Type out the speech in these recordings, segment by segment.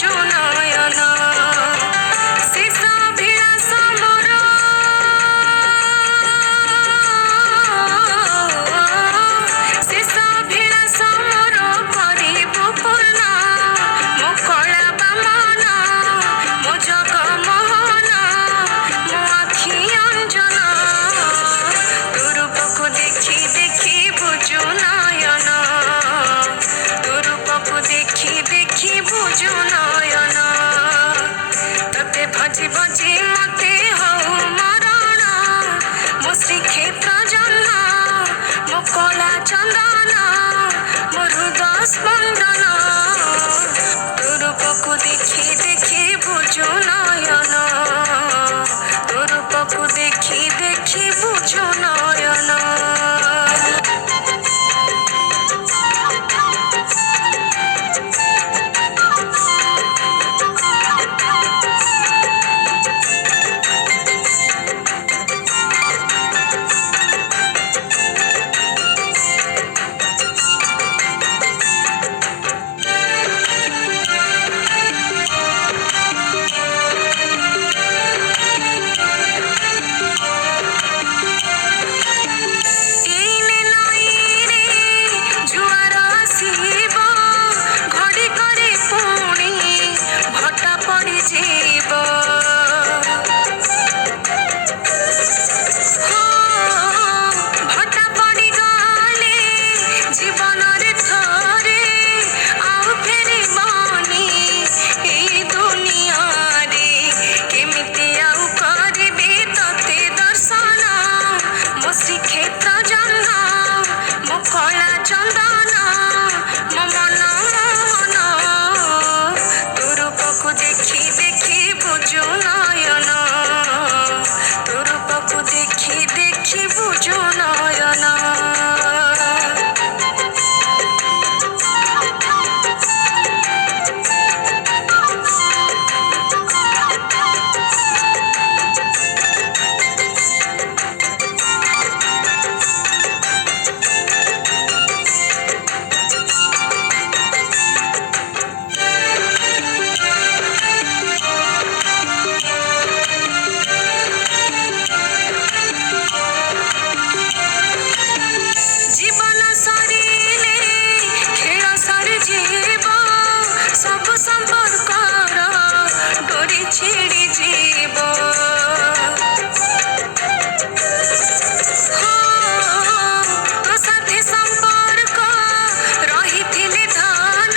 বুঝু নয়ন শেষ অভিলাষ মোর শেষ অভিলাষ মোর করিবু পূর্ণ মো কলা বামন মো জগমোহন মো আখি অঞ্জন তোর রূপকু দেখি দেখি বুঝু নয়ন তোর রূপকু দেখি দেখি বুঝু নয়ন তোতে ভজি ভজি মতে হও মরণ মো শ্রীক্ষেত্র জন্ম মো কলা চন্দন মো হৃদয় স্পন্দন তোর রূপকু দেখি দেখি বুঝু নয়ন তোর রূপকু দেখি দেখি বুঝু নয়ন শ্রীক্ষেত্র জন্ম মো কলা চন্দন মো মন মোহন তোর রূপকু দেখি দেখি বুঝু নয়ন তোর রূপকু দেখি দেখি বুঝু নয়ন জীবন সরিলে খেল সরিଯିব সবু সম্পর্কর ডোরি ছিড়ি ଯିବ তো সাথে সম্পর্ক রহিଥିଲେ ধন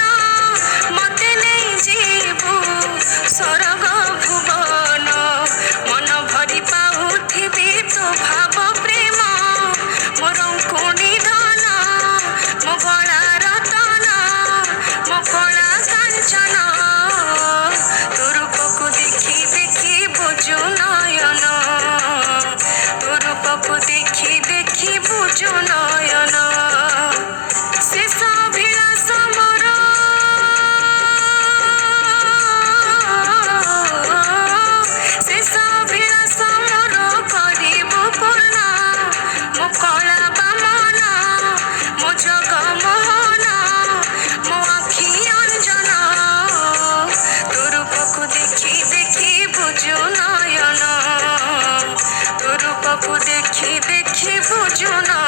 মতে নেই ଯିବୁ স্বর্গ ভুবন মন ভরি পাউথিবি তো ভাব প্রেম মোর অঙ্কুনি ধন মো গলা রতন মো কলা কাঞ্চন তোর রূপকু দেখি দেখি বুঝু নয়ন তোর রূপকু দেখি দেখি বুঝু নয়ন শেষ অভিলাষ মোর শেষ অভিলাষ মোর করিবু পূর্ণ মো কলা বামন মো জগমোহন মো আখি অঞ্জন তোর রূপকু দেখি দেখি বুঝু নয়ন তোর রূপকু দেখি দেখি বুঝু নয়ন।